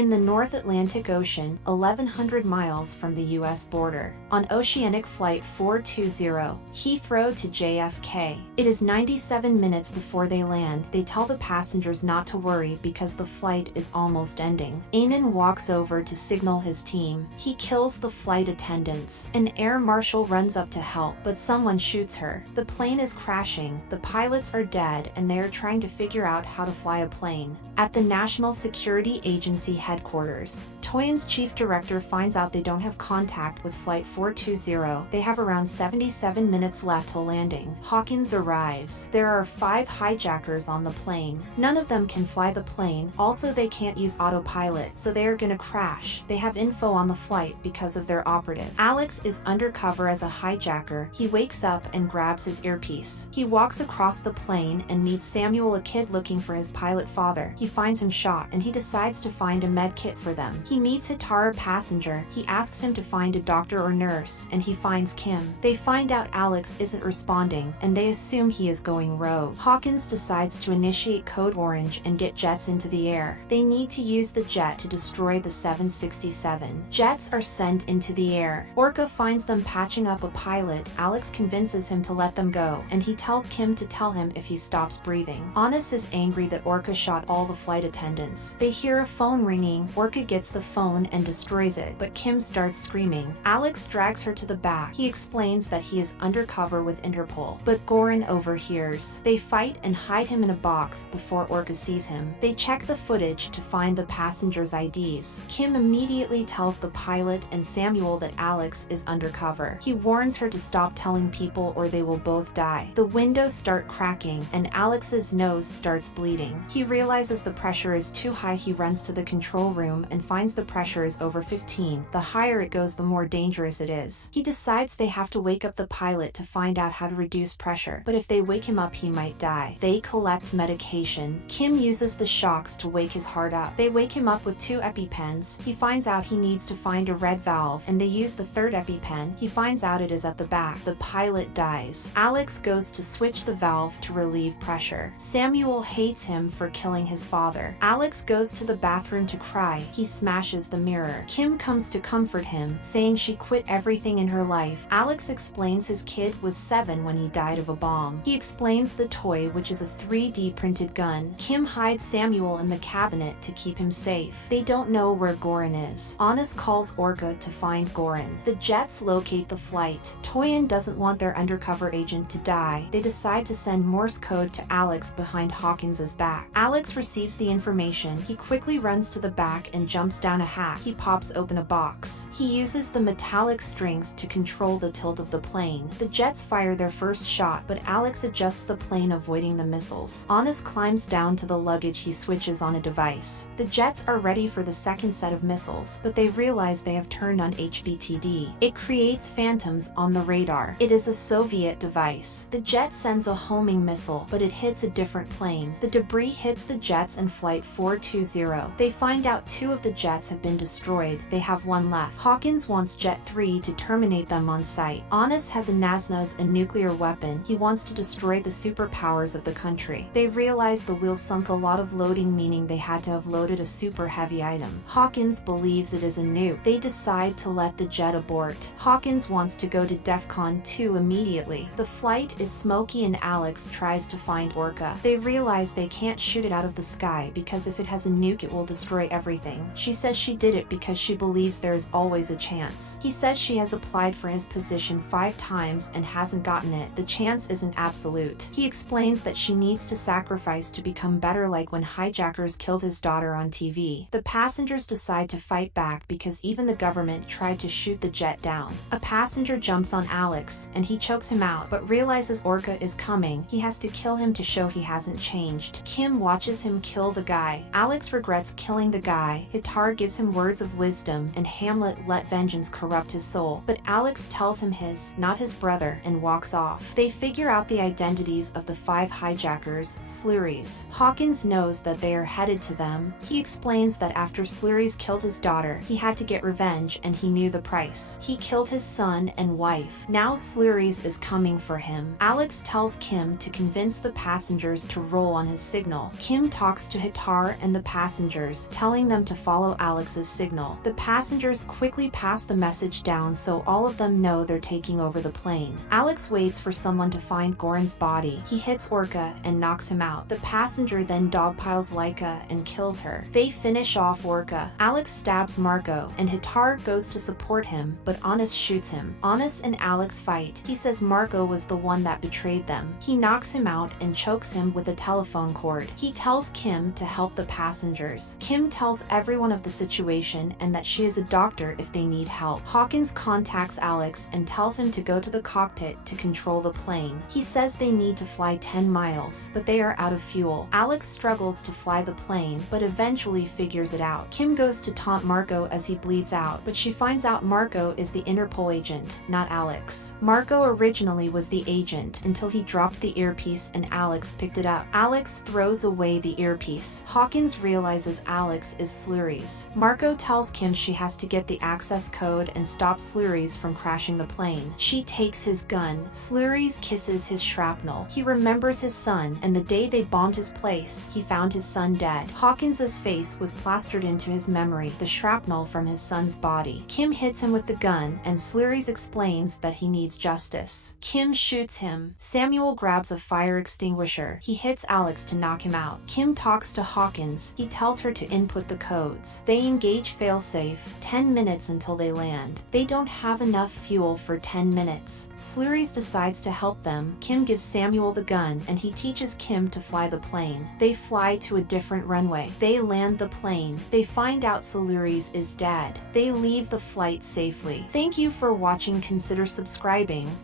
in the North Atlantic Ocean, 1,100 miles from the U.S. border. On Oceanic Flight 420, Heathrow to JFK. It is 97 minutes before they land. They tell the passengers not to worry because the flight is almost ending. Anan walks over to signal his team. He kills the flight attendants. An air marshal runs up to help, but someone shoots her. The plane is crashing, the pilots are dead, and they are trying to figure out how to fly a plane. At the National Security Agency headquarters, Toyan's chief director finds out they don't have contact with Flight 420. They have around 77 minutes left till landing. Hawkins arrives. There are 5 hijackers on the plane. None of them can fly the plane. Also, they can't use autopilot, so they are gonna crash. They have info on the flight because of their operative. Alex is undercover as a hijacker. He wakes up and grabs his earpiece. He walks across the plane and meets Samuel, a kid looking for his pilot father. He finds him shot and he decides to find a med kit for them. He meets Hijackers, a passenger. He asks him to find a doctor or nurse, and he finds Kim. They find out Alex isn't responding, and they assume he is going rogue. Hawkins decides to initiate Code Orange and get jets into the air. They need to use the jet to destroy the 767. Jets are sent into the air. Orca finds them patching up a pilot. Alex convinces him to let them go, and he tells Kim to tell him if he stops breathing. Honest is angry that Orca shot all the flight attendants. They hear a phone ringing. Orca gets the phone and destroys it, but Kim starts screaming. Alex drags her to the back. He explains that he is undercover with Interpol, but Goran overhears. They fight and hide him in a box before Orca sees him. They check the footage to find the passengers' IDs. Kim immediately tells the pilot and Samuel that Alex is undercover. He warns her to stop telling people or they will both die. The windows start cracking and Alex's nose starts bleeding. He realizes the pressure is too high. He runs to the control room and finds the pressure is over 15. The higher it goes, the more dangerous it is. He decides they have to wake up the pilot to find out how to reduce pressure, but if they wake him up, he might die. They collect medication. Kim uses the shocks to wake his heart up. They wake him up with 2 EpiPens. He finds out he needs to find a red valve, and they use the 3rd EpiPen. He finds out it is at the back. The pilot dies. Alex goes to switch the valve to relieve pressure. Samuel hates him for killing his father. Alex goes to the bathroom to cry. He smashes the mirror. Kim comes to comfort him, saying she quit everything in her life. Alex explains his kid was 7 when he died of a bomb. He explains the toy, which is a 3D printed gun. Kim hides Samuel in the cabinet to keep him safe. They don't know where Goran is. Honest calls Orca to find Goran. The jets locate the flight. Toyan doesn't want their undercover agent to die. They decide to send Morse code to Alex behind Hawkins's back. Alex receives the information. He quickly runs to the back and jumps down a hatch. He pops open a box. He uses the metallic strings to control the tilt of the plane. The jets fire their first shot, but Alex adjusts the plane, avoiding the missiles. Honest climbs down to the luggage. He switches on a device. The jets are ready for the second set of missiles, but they realize they have turned on HBTD. It creates phantoms on the radar. It is a Soviet device. The jet sends a homing missile, but it hits a different plane. The debris hits the jets and Flight 420. They find out 2 of the jets have been destroyed. They have 1 left. Hawkins wants Jet 3 to terminate them on sight. Honest has a NASNAS, a nuclear weapon. He wants to destroy the superpowers of the country. They realize the wheel sunk a lot of loading, meaning they had to have loaded a super heavy item. Hawkins believes it is a nuke. They decide to let the jet abort. Hawkins wants to go to DEFCON 2 immediately. The flight is smoky and Alex tries to find Orca. They realize they can't shoot it out of the sky because if it has a nuke, it will destroy everything. She says she did it because she believes there is always a chance. He says she has applied for his position 5 times and hasn't gotten it. The chance isn't absolute. He explains that she needs to sacrifice to become better, like when Hijackers killed his daughter on TV. The passengers decide to fight back because even the government tried to shoot the jet down. A passenger jumps on Alex and he chokes him out, but realizes Orca is coming. He has to kill him to show he hasn't changed. Kim watches him kill the guy. Alex regrets killing the guy. Hijackers gives him words of wisdom, and Hamlet let vengeance corrupt his soul, but Alex tells him his, not his brother, and walks off. They figure out the identities of the 5 hijackers, Slurries. Hawkins knows that they are headed to them. He explains that after Slurries killed his daughter, he had to get revenge and he knew the price. He killed his son and wife. Now Slurries is coming for him. Alex tells Kim to convince the passengers to roll on his signal. Kim talks to Hijackers and the passengers, telling telling them to follow Alex's signal. The passengers quickly pass the message down so all of them know they're taking over the plane. Alex waits for someone to find Goran's body. He hits Orca and knocks him out. The passenger then dogpiles Laika and kills her. They finish off Orca. Alex stabs Marco, and Hitar goes to support him, but Honest shoots him. Honest and Alex fight. He says Marco was the one that betrayed them. He knocks him out and chokes him with a telephone cord. He tells Kim to help the passengers. Kim tells everyone of the situation and that she is a doctor if they need help. Hawkins contacts Alex and tells him to go to the cockpit to control the plane. He says they need to fly 10 miles, but they are out of fuel. Alex struggles to fly the plane, but eventually figures it out. Kim goes to taunt Marco as he bleeds out, but she finds out Marco is the Interpol agent, not Alex. Marco originally was the agent until he dropped the earpiece and Alex picked it up. Alex throws away the earpiece. Hawkins realizes Alex is Slurry's. Marco tells Kim she has to get the access code and stop Slurry's from crashing the plane. She takes his gun. Slurry's kisses his shrapnel. He remembers his son, and the day they bombed his place, he found his son dead. Hawkins's face was plastered into his memory, the shrapnel from his son's body. Kim hits him with the gun, and Slurry's explains that he needs justice. Kim shoots him. Samuel grabs a fire extinguisher. He hits Alex to knock him out. Kim talks to Hawkins. He tells her to input the codes. They engage failsafe. 10 minutes until they land. They don't have enough fuel for 10 minutes. Slurry's decides to help them. Kim gives Samuel the gun, and he teaches Kim to fly the plane. They fly to a different runway. They land the plane. They find out Slurry's is dead. They leave the flight safely. Thank you for watching. Consider subscribing.